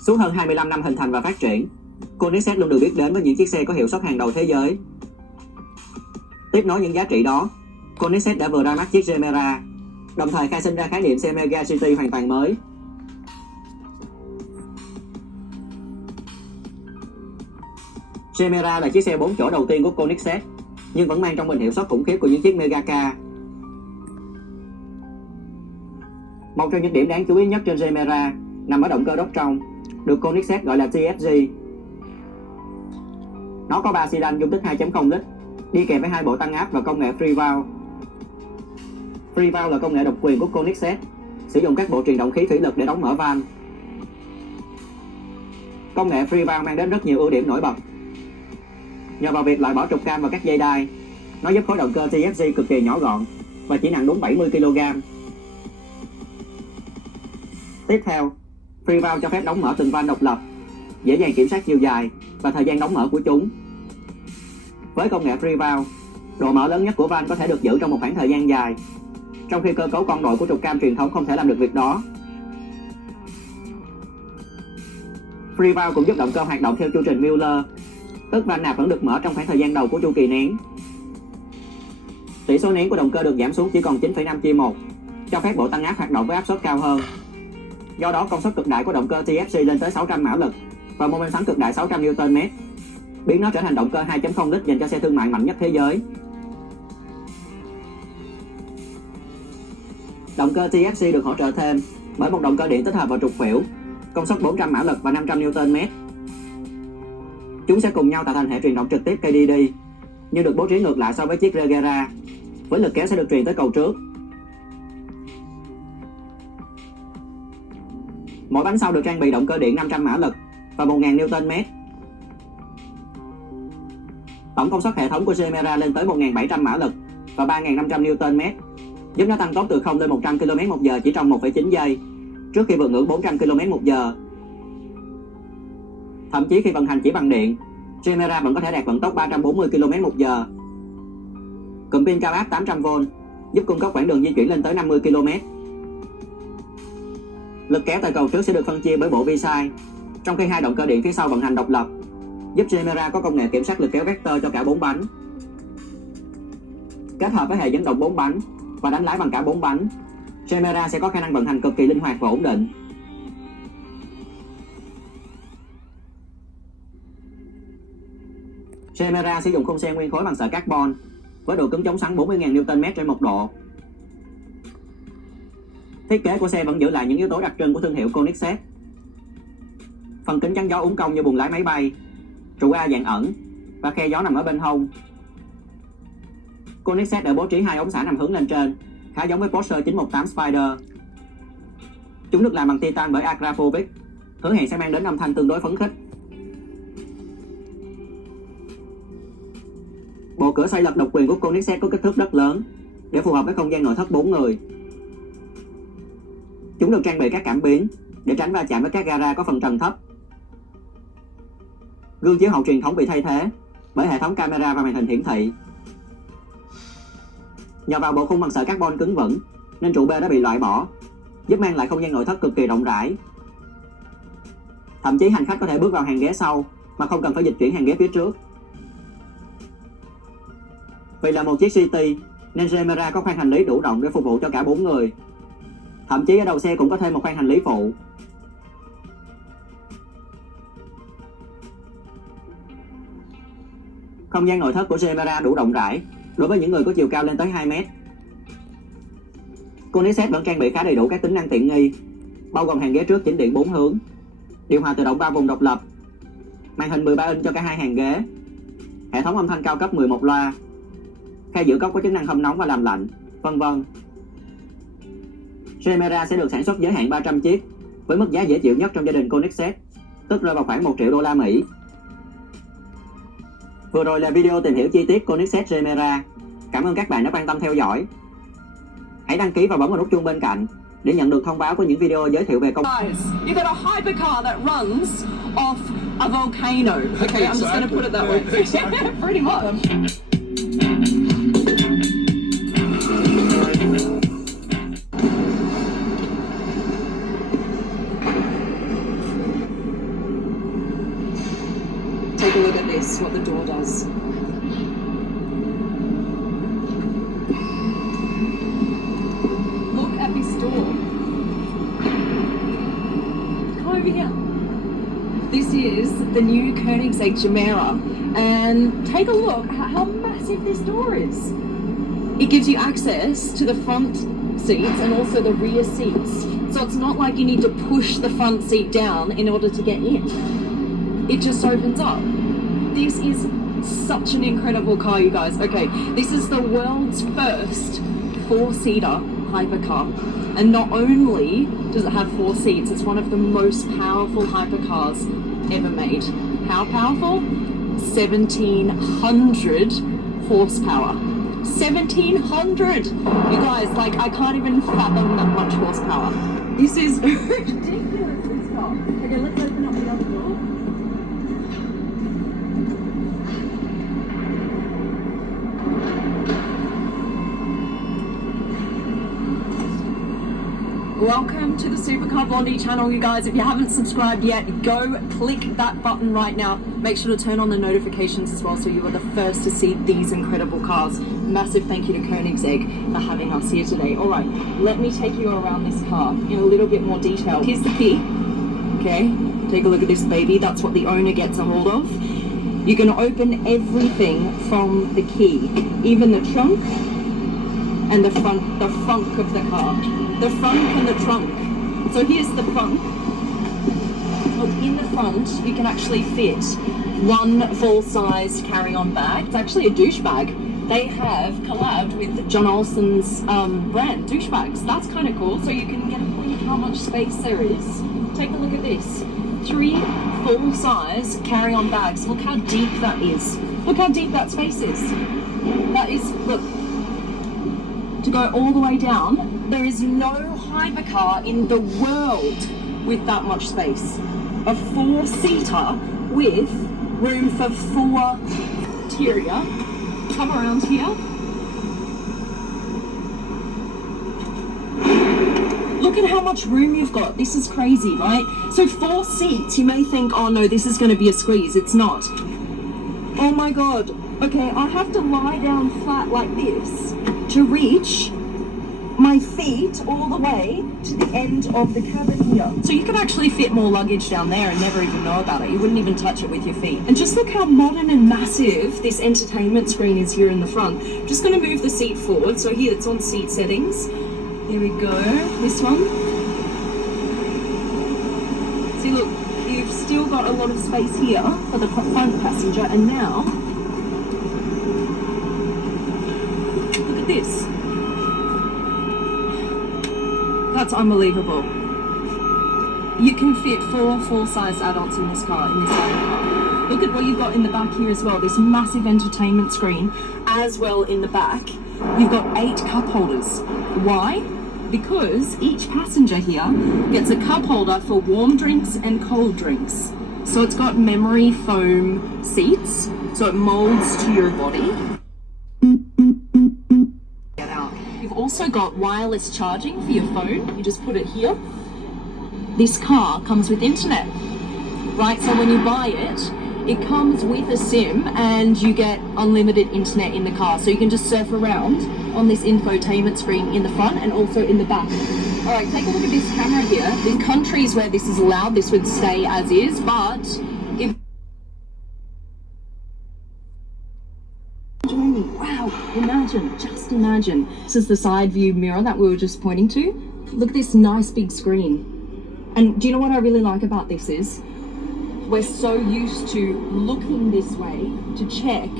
Suốt hơn 25 năm hình thành và phát triển, Koenigsegg luôn được biết đến với những chiếc xe có hiệu suất hàng đầu thế giới. Tiếp nối những giá trị đó, Koenigsegg đã vừa ra mắt chiếc Gemera, đồng thời khai sinh ra khái niệm xe Mega City hoàn toàn mới. Gemera là chiếc xe 4 chỗ đầu tiên của Koenigsegg, nhưng vẫn mang trong mình hiệu suất khủng khiếp của những chiếc mega car. Một trong những điểm đáng chú ý nhất trên Gemera nằm ở động cơ đốt trong, được Koenigsegg gọi là TFG. Nó có 3 xi lanh dung tích 2.0 lít, đi kèm với 2 bộ tăng áp và công nghệ free valve. Free valve là công nghệ độc quyền của Koenigsegg, sử dụng các bộ truyền động khí thủy lực để đóng mở van. Công nghệ free valve mang đến rất nhiều ưu điểm nổi bật. Nhờ vào việc loại bỏ trục cam và các dây đai, nó giúp khối động cơ TFG cực kỳ nhỏ gọn và chỉ nặng đúng 70 kg. Tiếp theo, free valve cho phép đóng mở từng van độc lập, dễ dàng kiểm soát chiều dài và thời gian đóng mở của chúng. Với công nghệ free valve, độ mở lớn nhất của van có thể được giữ trong một khoảng thời gian dài, trong khi cơ cấu con đội của trục cam truyền thống không thể làm được việc đó. Free valve cũng giúp động cơ hoạt động theo chu trình Mueller, tức van nạp vẫn được mở trong khoảng thời gian đầu của chu kỳ nén. Tỷ số nén của động cơ được giảm xuống chỉ còn 9,5:1, cho phép bộ tăng áp hoạt động với áp suất cao hơn. Do đó, công suất cực đại của động cơ TFG lên tới 600 mã lực và mô men xoắn cực đại 600 Nm, biến nó trở thành động cơ 2.0 lít dành cho xe thương mại mạnh nhất thế giới. Động cơ TFG được hỗ trợ thêm bởi một động cơ điện tích hợp vào trục khuỷu, công suất 400 mã lực và 500 Nm. Chúng sẽ cùng nhau tạo thành hệ truyền động trực tiếp KDD, nhưng được bố trí ngược lại so với chiếc Gemera, với lực kéo sẽ được truyền tới cầu trước. Mỗi bánh sau được trang bị động cơ điện 500 mã lực và 1000 Nm. Tổng công suất hệ thống của Gemera lên tới 1700 mã lực và 3500 Nm, giúp nó tăng tốc từ 0 lên 100 km/h chỉ trong 1,9 giây, trước khi vượt ngưỡng 400 km/h. Thậm chí khi vận hành chỉ bằng điện, Gemera vẫn có thể đạt vận tốc 340 km/h. Cụm pin cao áp 800V giúp cung cấp quãng đường di chuyển lên tới 50 km. Lực kéo tại cầu trước sẽ được phân chia bởi bộ vi sai, trong khi hai động cơ điện phía sau vận hành độc lập, giúp Gemera có công nghệ kiểm soát lực kéo vector cho cả 4 bánh. Kết hợp với hệ dẫn động 4 bánh và đánh lái bằng cả 4 bánh, Gemera sẽ có khả năng vận hành cực kỳ linh hoạt và ổn định. Gemera sử dụng khung xe nguyên khối bằng sợi carbon với độ cứng chống xoắn 40.000 Nm trên 1 độ. Thiết kế của xe vẫn giữ lại những yếu tố đặc trưng của thương hiệu Koenigsegg. Phần kính chắn gió uốn cong như buồng lái máy bay, trụ A dạng ẩn và khe gió nằm ở bên hông. Koenigsegg đã bố trí 2 ống xả nằm hướng lên trên, khá giống với Porsche 918 Spider. Chúng được làm bằng titan bởi Agrafovic, hứa hẹn sẽ mang đến âm thanh tương đối phấn khích. Bộ cửa xoay lật độc quyền của Koenigsegg có kích thước rất lớn để phù hợp với không gian nội thất 4 người. Chúng được trang bị các cảm biến để tránh va chạm với các gara có phần trần thấp. Gương chiếu hậu truyền thống bị thay thế bởi hệ thống camera và màn hình hiển thị. Nhờ vào bộ khung bằng sợi carbon cứng vững nên trụ B đã bị loại bỏ, giúp mang lại không gian nội thất cực kỳ rộng rãi. Thậm chí hành khách có thể bước vào hàng ghế sau mà không cần phải dịch chuyển hàng ghế phía trước. Vì là một chiếc City nên Gemera có khoang hành lý đủ rộng để phục vụ cho cả 4 người. Thậm chí ở đầu xe cũng có thêm một khoang hành lý phụ. Không gian nội thất của Gemera đủ rộng rãi đối với những người có chiều cao lên tới 2 mét. Koenigsegg vẫn trang bị khá đầy đủ các tính năng tiện nghi, bao gồm hàng ghế trước chỉnh điện 4 hướng, điều hòa tự động 3 vùng độc lập, màn hình 13 inch cho cả hai hàng ghế, hệ thống âm thanh cao cấp 11 loa, khe giữ cốc có chức năng hâm nóng và làm lạnh, vân vân. Gemera sẽ được sản xuất giới hạn 300 chiếc với mức giá dễ chịu nhất trong gia đình Koenigsegg, tức rơi vào khoảng 1 triệu đô la Mỹ. Vừa rồi là video tìm hiểu chi tiết Koenigsegg Gemera. Cảm ơn các bạn đã quan tâm theo dõi. Hãy đăng ký và bấm vào nút chuông bên cạnh để nhận được thông báo của những video giới thiệu về công. You got a hypercar that runs off a volcano. Okay, I'm just going to put it that way. Pretty much. take a look at this, what the door does. Look at this door. Come over here. This is the new Koenigsegg Gemera, and take a look at how massive this door is. It gives you access to the front seats and also the rear seats. So it's not like you need to push the front seat down in order to get in. It just opens up. This is such an incredible car, you guys. Okay, this is the world's first 4-seater hypercar. And not only does it have 4 seats, it's one of the most powerful hypercars ever made. How powerful? 1,700 horsepower. 1,700! You guys, like, I can't even fathom that much horsepower. This is ridiculous, this car. Okay, let's open up the other door. Welcome to the Supercar Blondie channel, you guys. If you haven't subscribed yet, go click that button right now. Make sure to turn on the notifications as well so you are the first to see these incredible cars. Massive thank you to Koenigsegg for having us here today. All right, let me take you around this car in a little bit more detail. Here's the key. Okay, take a look at this baby. That's what the owner gets a hold of. You can open everything from the key, even the trunk and the front of the car. The front and the trunk. So here's the front. Look, in the front, you can actually fit one full-size carry-on bag. It's actually a douche bag. They have collabed with John Olsen's brand, douche bags. That's kind of cool. So you can get a point of how much space there is. Take a look at this. 3 full-size carry-on bags. Look how deep that is. Look how deep that space is. That is, look, to go all the way down. There is no hypercar in the world with that much space. A 4-seater with room for 4 interior. Come around here. Look at how much room you've got. This is crazy, right? So 4 seats, you may think, oh no, this is going to be a squeeze. It's not. Oh my God. Okay, I have to lie down flat like this to reach my feet all the way to the end of the cabin here. So you could actually fit more luggage down there and never even know about it. You wouldn't even touch it with your feet. And just look how modern and massive this entertainment screen is here in the front. I'm just going to move the seat forward. So here it's on seat settings. There we go. This one. See, look, you've still got a lot of space here for the front passenger. And now, look at this. That's unbelievable. You can fit 4 full-size adults in this car, in this car. Look at what you've got in the back here as well. This massive entertainment screen as well in the back. You've got 8 cup holders. Why? Because each passenger here gets a cup holder for warm drinks and cold drinks. So it's got memory foam seats, so it molds to your body. You've also got wireless charging for your phone. You just put it here. This car comes with internet, right? So when you buy it, it comes with a SIM and you get unlimited internet in the car. So you can just surf around on this infotainment screen in the front and also in the back. All right, take a look at this camera here. In countries where this is allowed, this would stay as is, but if wow, imagine, just imagine. This is the side view mirror that we were just pointing to. Look at this nice big screen. And do you know what I really like about this is, we're so used to looking this way to check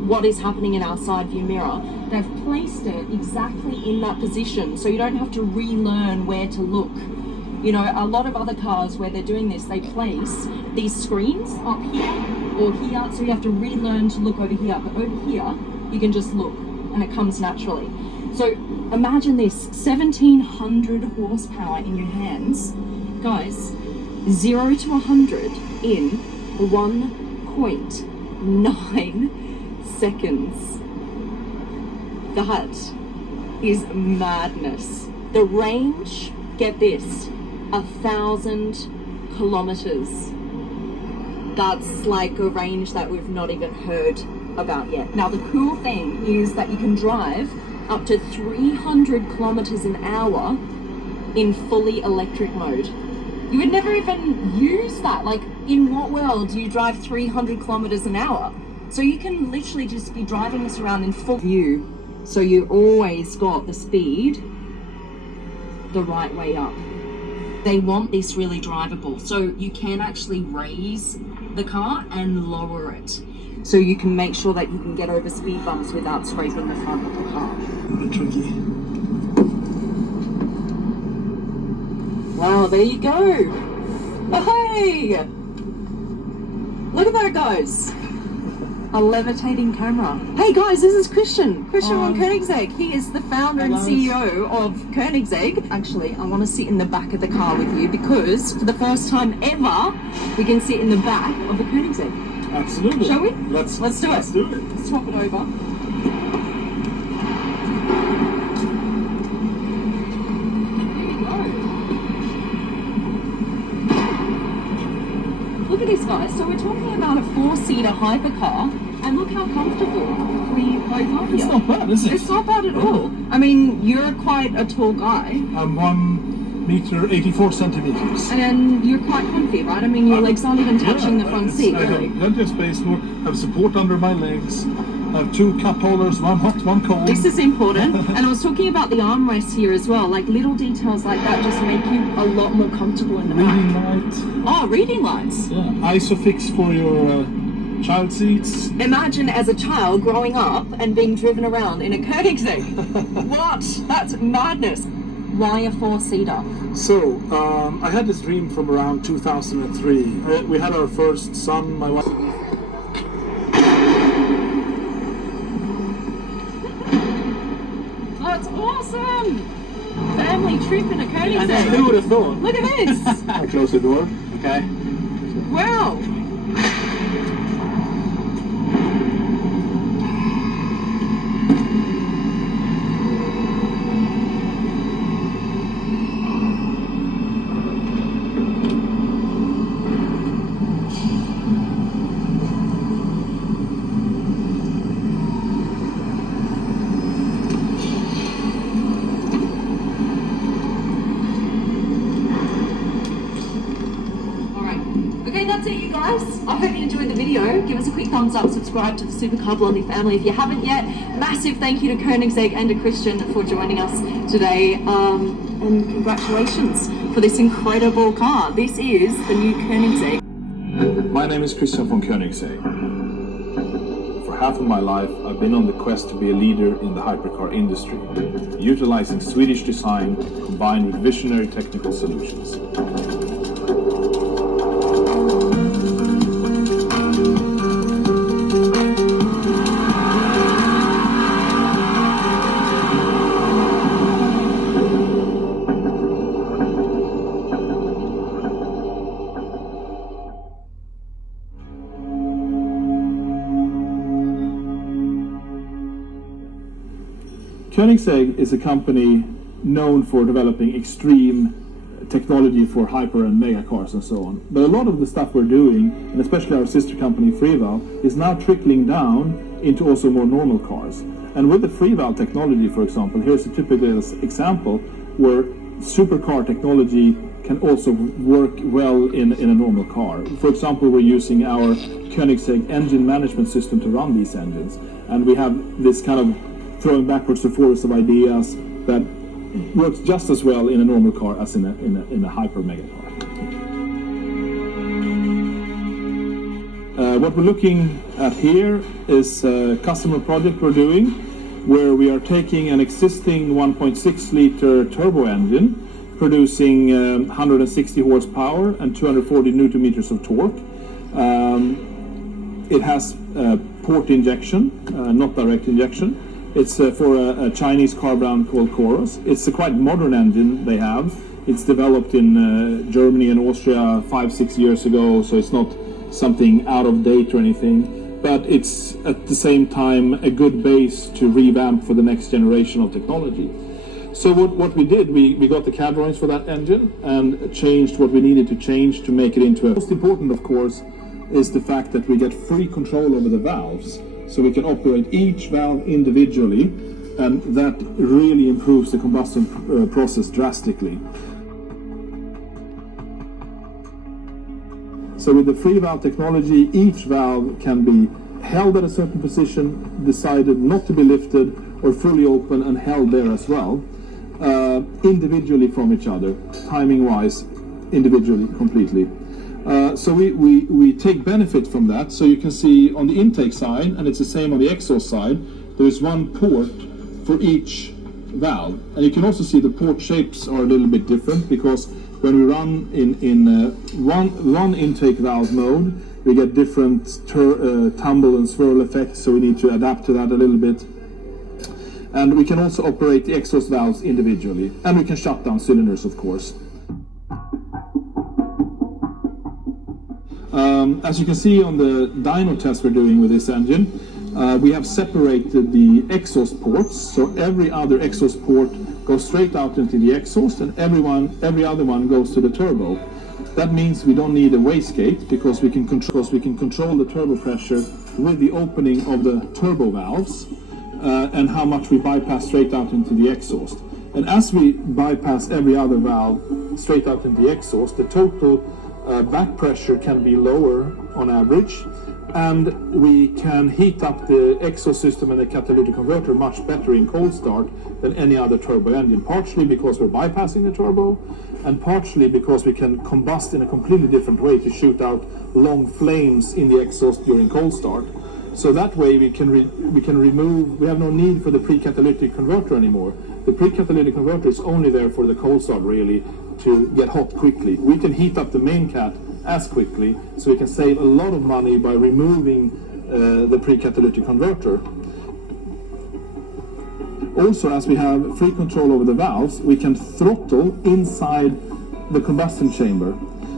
what is happening in our side view mirror. They've placed it exactly in that position, so you don't have to relearn where to look. You know, a lot of other cars where they're doing this, they place these screens up here or here, so you have to relearn to look over here. But over here, you can just look and it comes naturally. So imagine this, 1,700 horsepower in your hands. Guys, 0 to 100 in 1.9 seconds. That is madness. The range, get this, 1,000 kilometers. that's like a range that we've not even heard about yet. Now the cool thing is that you can drive up to 300 kilometers an hour in fully electric mode. You would never even use that. Like, in what world do you drive 300 kilometers an hour? So you can literally just be driving this around in full view. So you always got the speed the right way up. They want this really drivable, so you can actually raise the car and lower it. So you can make sure that you can get over speed bumps without scraping the front of the car. A bit tricky. Wow, there you go. Oh, hey! Look at that, guys. A levitating camera. Hey guys, this is Christian von Koenigsegg. He is the founder and CEO of Koenigsegg. Actually, I want to sit in the back of the car with you because for the first time ever, we can sit in the back of the Koenigsegg. Absolutely. Shall we? Let's do it. Let's do it. Let's swap it over. Look at this, guys. So we're talking about a 4-seater hypercar, and look how comfortable we both are here. It's not bad, is it? It's not bad at all. I mean, you're quite a tall guy. I'm 1 meter 84 centimeters. And you're quite comfy, right? I mean, your legs aren't even touching the front seat, I really. have plenty of space. I have support under my legs. I have 2 cup holders, one hot, one cold. This is important. And I was talking about the armrests here as well. Like, little details like that just make you a lot more comfortable in the Reading back. light. Oh, reading lights. Yeah, ISOFIX for your child seats. Imagine as a child growing up and being driven around in a Koenigsegg. What? That's madness. Why a 4-seater? So, I had this dream from around 2003. We had our first son, my wife. That's awesome! Family trip in a Koenigsegg. Who would have thought? Look at this! I close the door. Okay. Wow! That's it, you guys. I hope you enjoyed the video. Give us a quick thumbs up, subscribe to the Supercar Blondie family if you haven't yet. Massive thank you to Koenigsegg and to Christian for joining us today. And congratulations for this incredible car. This is the new Koenigsegg. My name is Christian von Koenigsegg. For half of my life, I've been on the quest to be a leader in the hypercar industry, utilizing Swedish design combined with visionary technical solutions. Koenigsegg is a company known for developing extreme technology for hyper and mega cars and so on. But a lot of the stuff we're doing, and especially our sister company Freeval, is now trickling down into also more normal cars. And with the Freeval technology, for example, here's a typical example where supercar technology can also work well in a normal car. For example, we're using our Koenigsegg engine management system to run these engines. And we have this kind of throwing backwards and forwards of ideas that works just as well in a normal car as in a hyper mega car. What we're looking at here is a customer project we're doing where we are taking an existing 1.6 liter turbo engine producing 160 horsepower and 240 newton meters of torque. It has port injection, not direct injection. It's for a Chinese car brand called Coros. It's a quite modern engine they have. It's developed in Germany and Austria 5-6 years ago, so it's not something out of date or anything. But it's at the same time a good base to revamp for the next generation of technology. So what we did, we got the CAD drawings for that engine and changed what we needed to change to make it into a... Most important, of course, is the fact that we get free control over the valves. So we can operate each valve individually, and that really improves the combustion process drastically. So with the free valve technology, each valve can be held at a certain position, decided not to be lifted, or fully open and held there as well, individually from each other, timing-wise, individually, completely. So we take benefit from that. So you can see on the intake side, and it's the same on the exhaust side, there is one port for each valve. And you can also see the port shapes are a little bit different, because when we run in one intake valve mode, we get different tumble and swirl effects, so we need to adapt to that a little bit. And we can also operate the exhaust valves individually, and we can shut down cylinders, of course. As you can see on the dyno test we're doing with this engine, we have separated the exhaust ports, so every other exhaust port goes straight out into the exhaust, and every other one goes to the turbo. That means we don't need a wastegate, because we can control the turbo pressure with the opening of the turbo valves, and how much we bypass straight out into the exhaust. And as we bypass every other valve straight out into the exhaust, the total back pressure can be lower on average, and we can heat up the exhaust system and the catalytic converter much better in cold start than any other turbo engine, partially because we're bypassing the turbo, and partially because we can combust in a completely different way to shoot out long flames in the exhaust during cold start. So that way we have no need for the pre-catalytic converter anymore. The pre-catalytic converter is only there for the cold start, really, to get hot quickly. We can heat up the main cat as quickly, so we can save a lot of money by removing the pre-catalytic converter. Also, as we have free control over the valves, we can throttle inside the combustion chamber.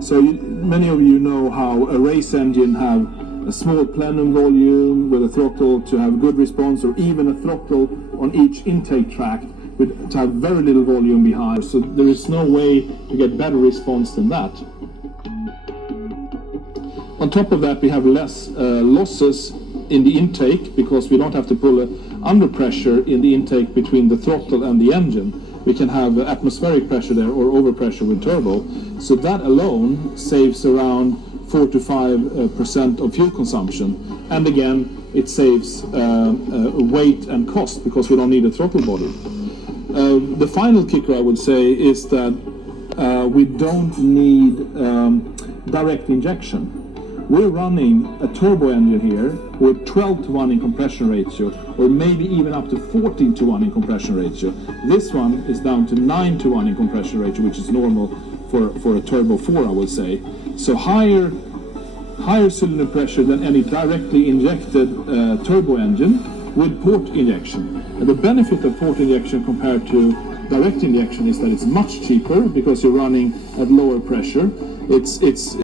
So many of you know how a race engine have a small plenum volume with a throttle to have good response, or even a throttle on each intake tract to have very little volume behind. So there is no way to get better response than that. On top of that, we have less losses in the intake, because we don't have to pull under pressure in the intake between the throttle and the engine. We can have atmospheric pressure there, or overpressure with turbo. So that alone saves around 4 to 5% of fuel consumption. And again, it saves weight and cost, because we don't need a throttle body. The final kicker, I would say, is that we don't need direct injection. We're running a turbo engine here with 12 to 1 in compression ratio, or maybe even up to 14 to 1 in compression ratio. This one is down to 9 to 1 in compression ratio, which is normal for a turbo 4, I would say. So higher cylinder pressure than any directly injected turbo engine with port injection. And the benefit of port injection compared to direct injection is that it's much cheaper, because you're running at lower pressure. It's